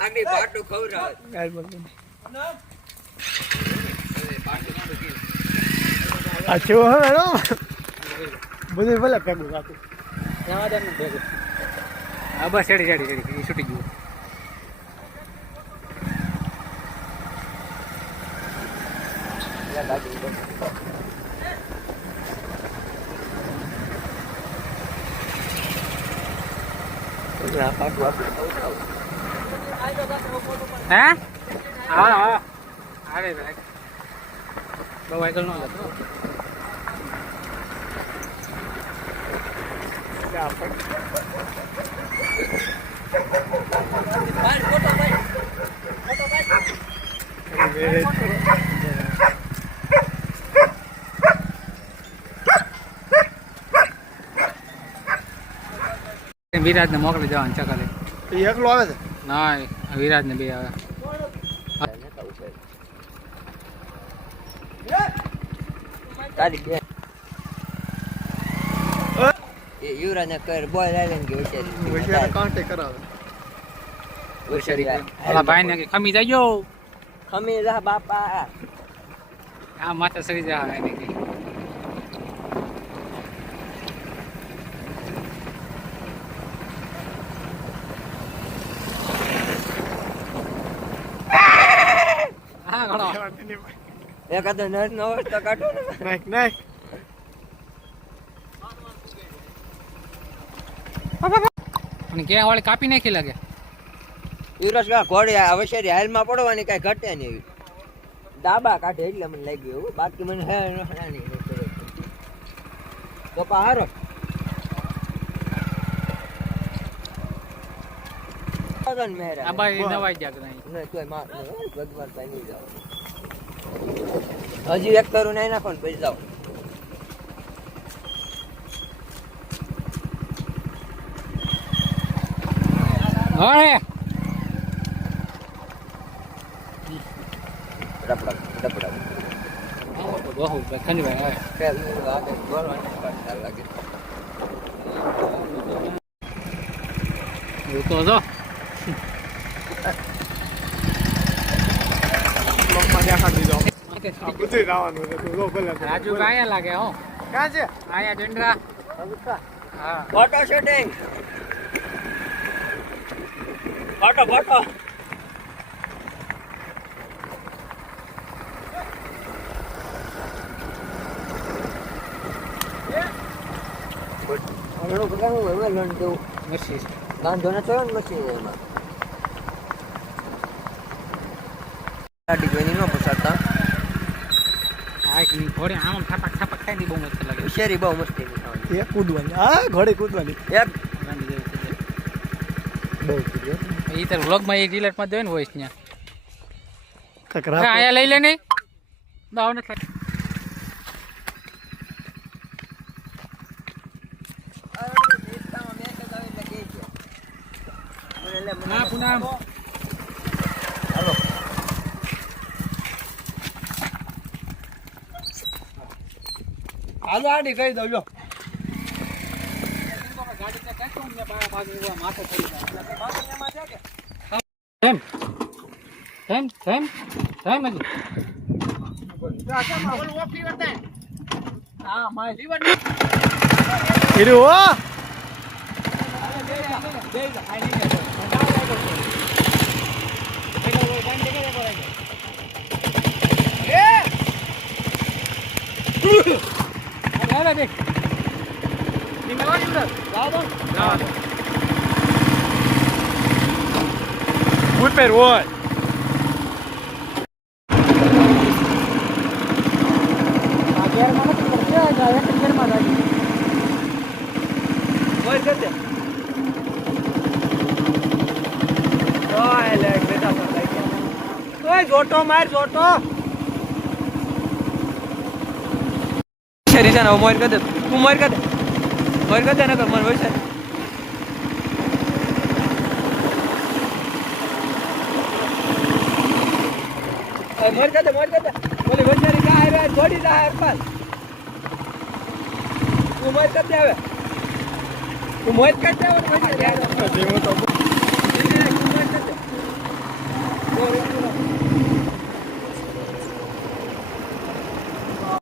આની પાટું ખવરાવ આ છો હેલો બધું ભલે ભેગું રાખું જવા દે ને ભેગું હા બસ ચડી છૂટી ગયું હે હા અરે ભાઈ બહુ વાયકલ નો હતો વિરાજ ને મોકલી જવાનું ચકાલે એકલો આવે છે ના વિરાજ ને બે આવે યુરા ને કર બોય લાઈન કે વિચાર કાંટે કરાવે ઓલા ભાઈ ને ખમી જાજો ખમી જા બાપા આ માથે સરી જા એને કે હા ઘણો એકાદો નર નો તો કાઢો ને નાખ અને કે વાળી કાપી નાખી લાગે યુરસ કા ઘોડે અવશ્ય હાલમાં પડવાની કઈ ઘટે નહીં ડાબા કાઢે એટલે મને લાગી એવું બાકી મને હે નહીં પપ્પા હારો આ ભાઈ નવાઈ જાગ નહીં ભગવાન પાણી જાવ હજી એક કરું નહીં નાખો ને પછી જાઓ હવે બહુ ખની ભાઈ તો જો રાજુ આયા લાગે હો ક્યાં છે આયા ડંડરા હા ફોટો શૂટિંગ ફોટો ઘણું પ્રકારનું હવે લોન દેવું મસી ગાંધો ને થયો ને મશીન એમાં ગાડી જોઈને ન પસારતા આ કે ઘોડે આમ ઠાપક ખાઈ ની બહુ મસ્ત લાગે શેરી બહુ મસ્તી એ કૂદવાની હા ઘોડે કૂદવાની એક બહુ એ તાર વ્લોગ માં એ ડિલેટ માં દે ને વોઇસ ન્યા કકરા આયા લઈ લે ને દાવ ને ના પુનામ હાલો આડી કહી દઉં જો Muy perón. જોટો માર જોટો શરી જાન મોર કર દે તું મોર કર દે ને કર મન હોય છે મોર કર દે બોલી વચારી કા આરે જોડી જા હર પાસ તું મોજ કરતી આવે તું મોજ કરતી આવે ને પછી